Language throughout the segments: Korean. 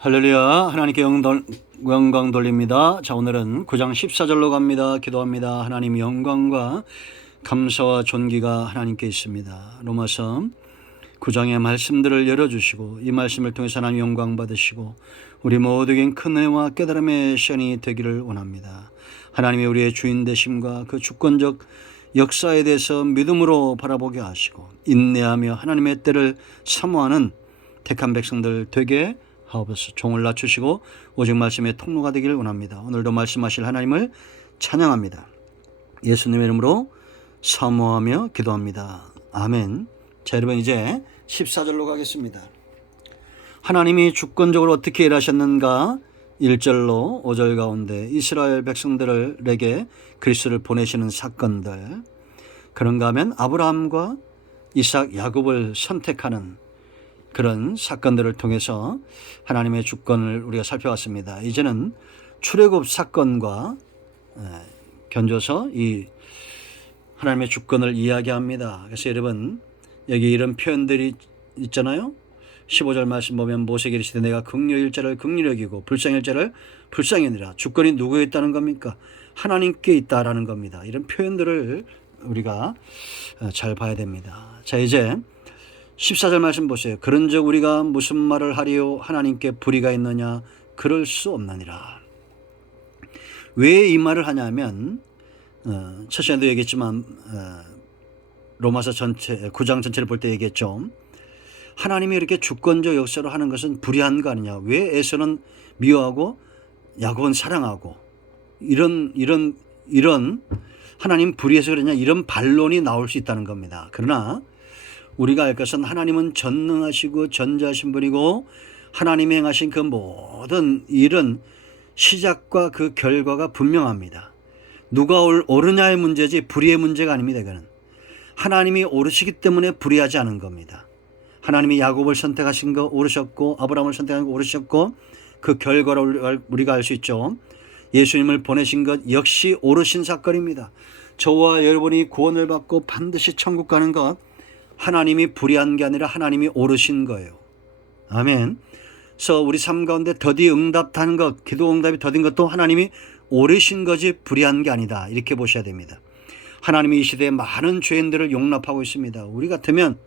할렐루야. 하나님께 영광 돌립니다. 자, 오늘은 9장 14절로 갑니다. 기도합니다. 하나님 영광과 감사와 존귀가 하나님께 있습니다. 로마서 9장의 말씀들을 열어주시고 이 말씀을 통해서 하나님 영광 받으시고 우리 모두에겐 큰 은혜와 깨달음의 시간이 되기를 원합니다. 하나님이 우리의 주인 되심과 그 주권적 역사에 대해서 믿음으로 바라보게 하시고 인내하며 하나님의 때를 사모하는 택한 백성들 되게 하옵소서. 종을 낮추시고 오직 말씀의 통로가 되기를 원합니다. 오늘도 말씀하실 하나님을 찬양합니다. 예수님의 이름으로 사모하며 기도합니다. 아멘. 자, 여러분 이제 14절로 가겠습니다. 하나님이 주권적으로 어떻게 일하셨는가 1절로 5절 가운데 이스라엘 백성들에게 그리스도를 보내시는 사건들, 그런가 하면 아브라함과 이삭, 야곱을 선택하는 그런 사건들을 통해서 하나님의 주권을 우리가 살펴봤습니다. 이제는 출애굽 사건과 견줘서 이 하나님의 주권을 이야기합니다. 그래서 여러분 여기 이런 표현들이 있잖아요. 15절 말씀 보면 모세에게 이르시되 내가 긍휼히 자를 긍휼히 여기고 불쌍히 자를 불쌍히 여기라. 주권이 누구에 있다는 겁니까? 하나님께 있다라는 겁니다. 이런 표현들을 우리가 잘 봐야 됩니다. 자, 이제 14절 말씀 보세요. 그런즉 우리가 무슨 말을 하리요? 하나님께 불의가 있느냐? 그럴 수 없느니라. 왜 이 말을 하냐면 첫 시간에도 얘기했지만 로마서 전체 9장 전체를 볼 때 얘기했죠. 하나님이 이렇게 주권적 역사로 하는 것은 불의한 거 아니냐? 왜 에서는 미워하고 야곱은 사랑하고 이런 하나님 불의해서 그러냐? 이런 반론이 나올 수 있다는 겁니다. 그러나 우리가 알 것은 하나님은 전능하시고 전자하신 분이고 하나님이 행하신 그 모든 일은 시작과 그 결과가 분명합니다. 누가 옳으냐의 문제지 불의의 문제가 아닙니다. 이거는 하나님이 옳으시기 때문에 불의하지 않은 겁니다. 하나님이 야곱을 선택하신 거 옳으셨고 아브라함을 선택한 거 옳으셨고 그 결과를 우리가 알 수 있죠. 예수님을 보내신 것 역시 옳으신 사건입니다. 저와 여러분이 구원을 받고 반드시 천국 가는 것 하나님이 불의한 게 아니라 하나님이 옳으신 거예요. 아멘. 그래서 우리 삶 가운데 더디 응답하는 것, 기도 응답이 더딘 것도 하나님이 옳으신 거지 불의한 게 아니다. 이렇게 보셔야 됩니다. 하나님이 이 시대에 많은 죄인들을 용납하고 있습니다. 우리 같으면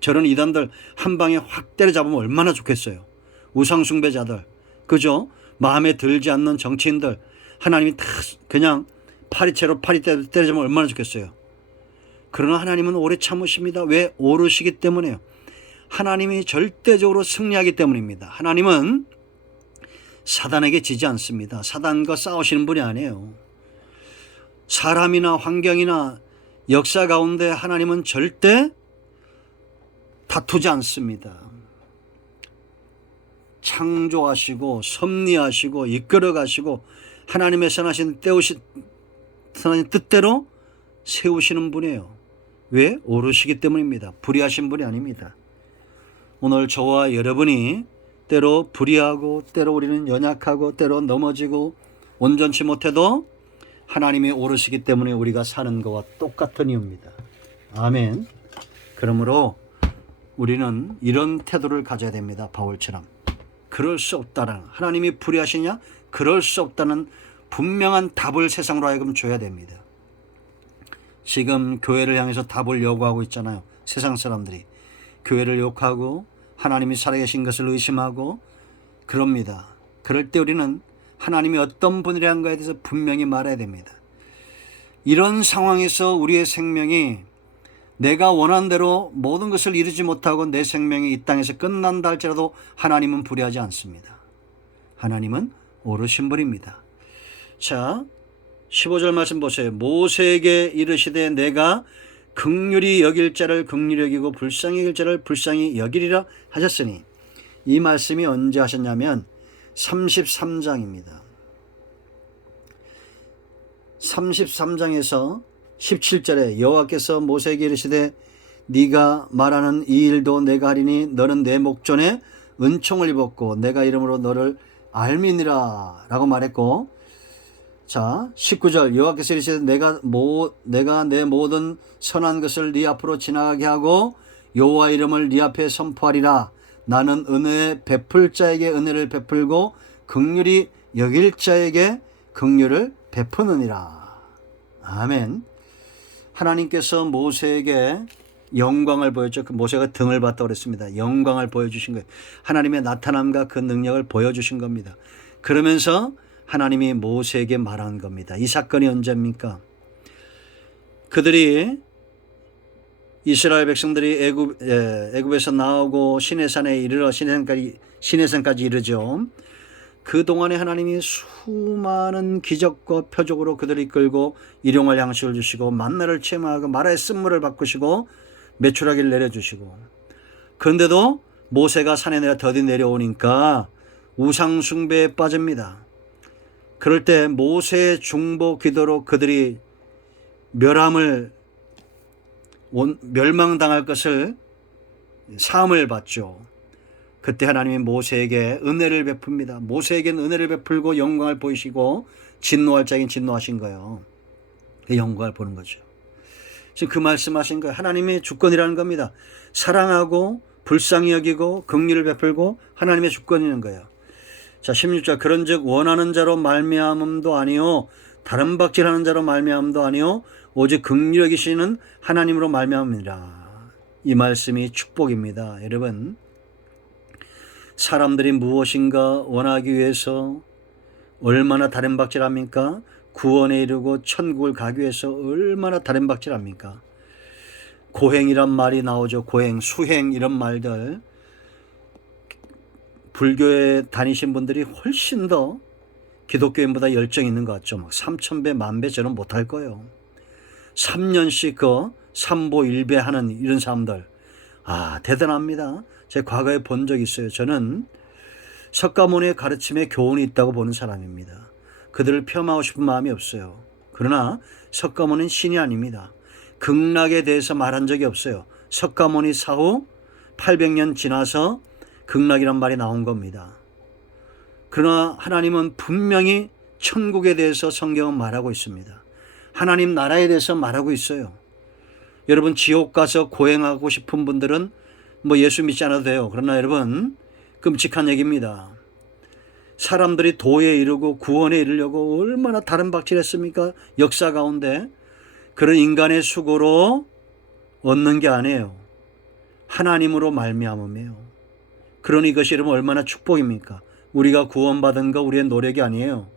저런 이단들 한 방에 확 때려잡으면 얼마나 좋겠어요. 우상숭배자들, 그죠? 마음에 들지 않는 정치인들 하나님이 다 그냥 파리채로 파리 때려잡으면 얼마나 좋겠어요. 그러나 하나님은 오래 참으십니다. 왜? 옳으시기 때문에요. 하나님이 절대적으로 승리하기 때문입니다. 하나님은 사단에게 지지 않습니다. 사단과 싸우시는 분이 아니에요. 사람이나 환경이나 역사 가운데 하나님은 절대 다투지 않습니다. 창조하시고 섭리하시고 이끌어가시고 하나님의 선하신 뜻대로 세우시는 분이에요. 왜? 옳으시기 때문입니다. 불의하신 분이 아닙니다. 오늘 저와 여러분이 때로 불의하고 때로 우리는 연약하고 때로 넘어지고 온전치 못해도 하나님이 옳으시기 때문에 우리가 사는 것과 똑같은 이유입니다. 아멘. 그러므로 우리는 이런 태도를 가져야 됩니다. 바울처럼. 그럴 수 없다는, 하나님이 불의하시냐? 그럴 수 없다는 분명한 답을 세상으로 하여금 줘야 됩니다. 지금 교회를 향해서 답을 요구하고 있잖아요. 세상 사람들이 교회를 욕하고 하나님이 살아계신 것을 의심하고 그럽니다. 그럴 때 우리는 하나님이 어떤 분이란가에 대해서 분명히 말해야 됩니다. 이런 상황에서 우리의 생명이 내가 원한 대로 모든 것을 이루지 못하고 내 생명이 이 땅에서 끝난다 할지라도 하나님은 불의하지 않습니다. 하나님은 옳으신 분입니다. 자, 15절 말씀 보세요. 모세에게 이르시되 내가 긍휼히 여길 자를 긍휼히 여기고 불쌍히 여길 자를 불쌍히 여기리라 하셨으니, 이 말씀이 언제 하셨냐면 33장입니다. 33장에서 17절에 여호와께서 모세에게 이르시되 네가 말하는 이 일도 내가 하리니 너는 내 목전에 은총을 입었고 내가 이름으로 너를 알미니라 라고 말했고, 자 19절 여호와께서 이르시되 내가 내 모든 선한 것을 네 앞으로 지나가게 하고 여호와 이름을 네 앞에 선포하리라. 나는 은혜 베풀 자에게 은혜를 베풀고 긍휼히 여길 자에게 긍휼을 베푸느니라. 아멘. 하나님께서 모세에게 영광을 보여줘. 그 모세가 등을 봤다고 그랬습니다. 영광을 보여주신 거예요. 하나님의 나타남과 그 능력을 보여주신 겁니다. 그러면서 하나님이 모세에게 말한 겁니다. 이 사건이 언제입니까? 그들이 이스라엘 백성들이 애굽에서 나오고 시내산에 이르러 시내산까지 이르죠. 그동안에 하나님이 수많은 기적과 표적으로 그들을 이끌고 일용할 양식을 주시고 만나를 체험하고 마라의 쓴물을 바꾸시고 메추라기를 내려주시고, 그런데도 모세가 산에 더디 내려오니까 우상 숭배에 빠집니다. 그럴 때 모세의 중보 기도로 그들이 멸망당할 것을 사함을 받죠. 그때 하나님이 모세에게 은혜를 베풉니다. 모세에게는 은혜를 베풀고 영광을 보이시고 진노할 자에겐 진노하신 거예요. 그 영광을 보는 거죠. 지금 그 말씀하신 거예요. 하나님의 주권이라는 겁니다. 사랑하고 불쌍히 여기고 긍휼을 베풀고 하나님의 주권이라는 거예요. 자, 16절 그런즉 원하는 자로 말미암음도 아니요 다른 박질하는 자로 말미암음도 아니요 오직 긍휼히 여기시는 하나님으로 말미암음이라. 이 말씀이 축복입니다. 여러분, 사람들이 무엇인가 원하기 위해서 얼마나 다른박질합니까? 구원에 이르고 천국을 가기 위해서 얼마나 다른박질합니까? 고행이란 말이 나오죠. 고행, 수행 이런 말들. 불교에 다니신 분들이 훨씬 더 기독교인보다 열정이 있는 것 같죠. 막 3,000배, 10,000배 저는 못할 거예요. 3년씩 그 삼보 1배 하는 이런 사람들. 아, 대단합니다. 제 과거에 본 적이 있어요. 저는 석가모니의 가르침에 교훈이 있다고 보는 사람입니다. 그들을 폄하하고 싶은 마음이 없어요. 그러나 석가모니는 신이 아닙니다. 극락에 대해서 말한 적이 없어요. 석가모니 사후 800년 지나서 극락이란 말이 나온 겁니다. 그러나 하나님은 분명히 천국에 대해서 성경은 말하고 있습니다. 하나님 나라에 대해서 말하고 있어요. 여러분, 지옥 가서 고행하고 싶은 분들은 예수 믿지 않아도 돼요. 그러나 여러분, 끔찍한 얘기입니다. 사람들이 도에 이르고 구원에 이르려고 얼마나 다른 박질했습니까? 역사 가운데. 그런 인간의 수고로 얻는 게 아니에요. 하나님으로 말미암음이에요. 그러니 이것이 여러분 얼마나 축복입니까? 우리가 구원받은 거 우리의 노력이 아니에요.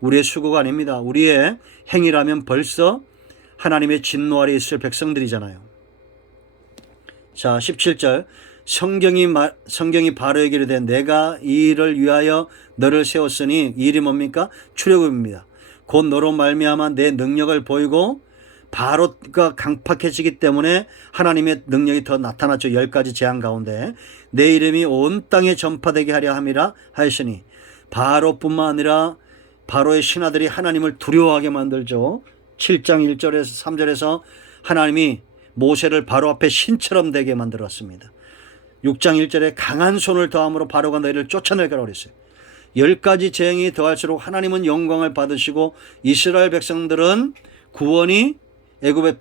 우리의 수고가 아닙니다. 우리의 행위라면 벌써 하나님의 진노 아래 있을 백성들이잖아요. 자, 17절 성경이 바로에게 이르되 내가 이 일을 위하여 너를 세웠으니 이 일이 뭡니까? 출애굽입니다. 곧 너로 말미암아 내 능력을 보이고 바로가 강팍해지기 때문에 하나님의 능력이 더 나타났죠. 10가지 재앙 가운데 내 이름이 온 땅에 전파되게 하려 함이라 하였으니, 바로뿐만 아니라 바로의 신하들이 하나님을 두려워하게 만들죠. 7장 1절에서 3절에서 하나님이 모세를 바로 앞에 신처럼 되게 만들었습니다. 6장 1절에 강한 손을 더함으로 바로가 너희를 쫓아낼 거라고 그랬어요. 10가지 재앙이 더할수록 하나님은 영광을 받으시고 이스라엘 백성들은 구원이 애굽의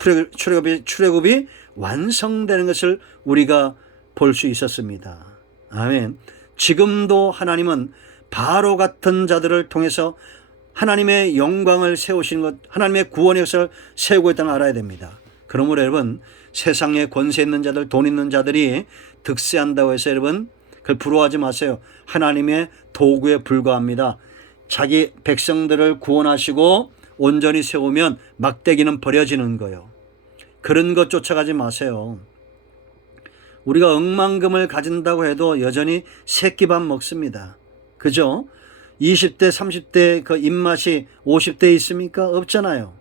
출애굽이 완성되는 것을 우리가 볼 수 있었습니다. 아멘. 지금도 하나님은 바로 같은 자들을 통해서 하나님의 영광을 세우시는 것, 하나님의 구원의 역사를 세우고 있다는 걸 알아야 됩니다. 그러므로 여러분, 세상에 권세 있는 자들, 돈 있는 자들이 득세한다고 해서 여러분 그걸 부러워하지 마세요. 하나님의 도구에 불과합니다. 자기 백성들을 구원하시고 온전히 세우면 막대기는 버려지는 거예요. 그런 것 쫓아가지 마세요. 우리가 억만금을 가진다고 해도 여전히 새끼밥 먹습니다. 그죠? 20대 30대 그 입맛이 50대에 있습니까? 없잖아요.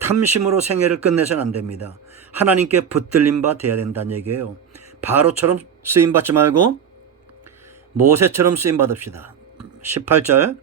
탐심으로 생애를 끝내서는 안 됩니다. 하나님께 붙들린 바 돼야 된다는 얘기예요. 바로처럼 쓰임받지 말고 모세처럼 쓰임받읍시다. 18절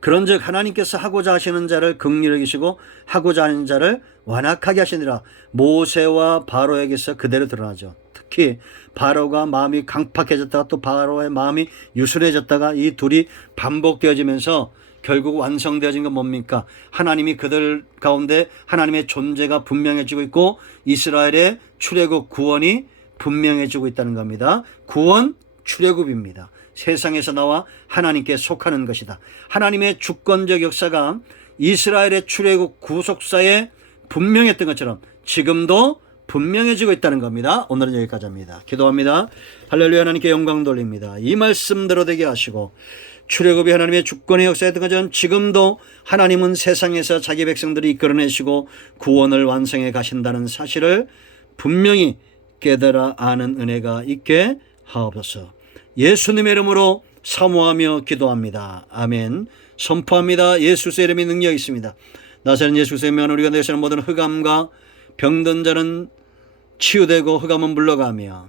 그런즉 하나님께서 하고자 하시는 자를 긍휼히 여기시고 하고자 하는 자를 완악하게 하시니라. 모세와 바로에게서 그대로 드러나죠. 특히 바로가 마음이 강팍해졌다가 또 바로의 마음이 유순해졌다가 이 둘이 반복되어지면서 결국 완성되어진 건 뭡니까? 하나님이 그들 가운데 하나님의 존재가 분명해지고 있고 이스라엘의 출애굽 구원이 분명해지고 있다는 겁니다. 구원 출애굽입니다. 세상에서 나와 하나님께 속하는 것이다. 하나님의 주권적 역사가 이스라엘의 출애굽 구속사에 분명했던 것처럼 지금도 분명해지고 있다는 겁니다. 오늘은 여기까지 합니다. 기도합니다. 할렐루야. 하나님께 영광 돌립니다. 이 말씀대로 되게 하시고 출애굽이 하나님의 주권의 역사였던 것처럼 지금도 하나님은 세상에서 자기 백성들이 이끌어내시고 구원을 완성해 가신다는 사실을 분명히 깨달아 아는 은혜가 있게 하옵소서. 예수님의 이름으로 사모하며 기도합니다. 아멘. 선포합니다. 예수의 이름이 능력이 있습니다. 나사렛 예수의 면 우리가 내시는 모든 흑암과 병든 자는 치유되고 흑암은 물러가며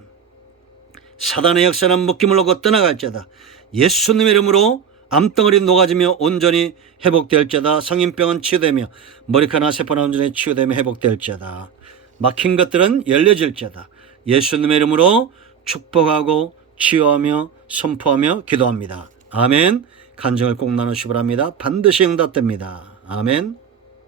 사단의 역사는 묶임을 놓고 떠나갈지어다. 예수님의 이름으로 암덩어리 녹아지며 온전히 회복될지어다. 성인병은 치유되며 머리카락이나 세포나 온전히 치유되며 회복될지어다. 막힌 것들은 열려질지어다. 예수님의 이름으로 축복하고 치유하며 선포하며 기도합니다. 아멘. 간증을 꼭 나누시기 바랍니다. 반드시 응답됩니다. 아멘.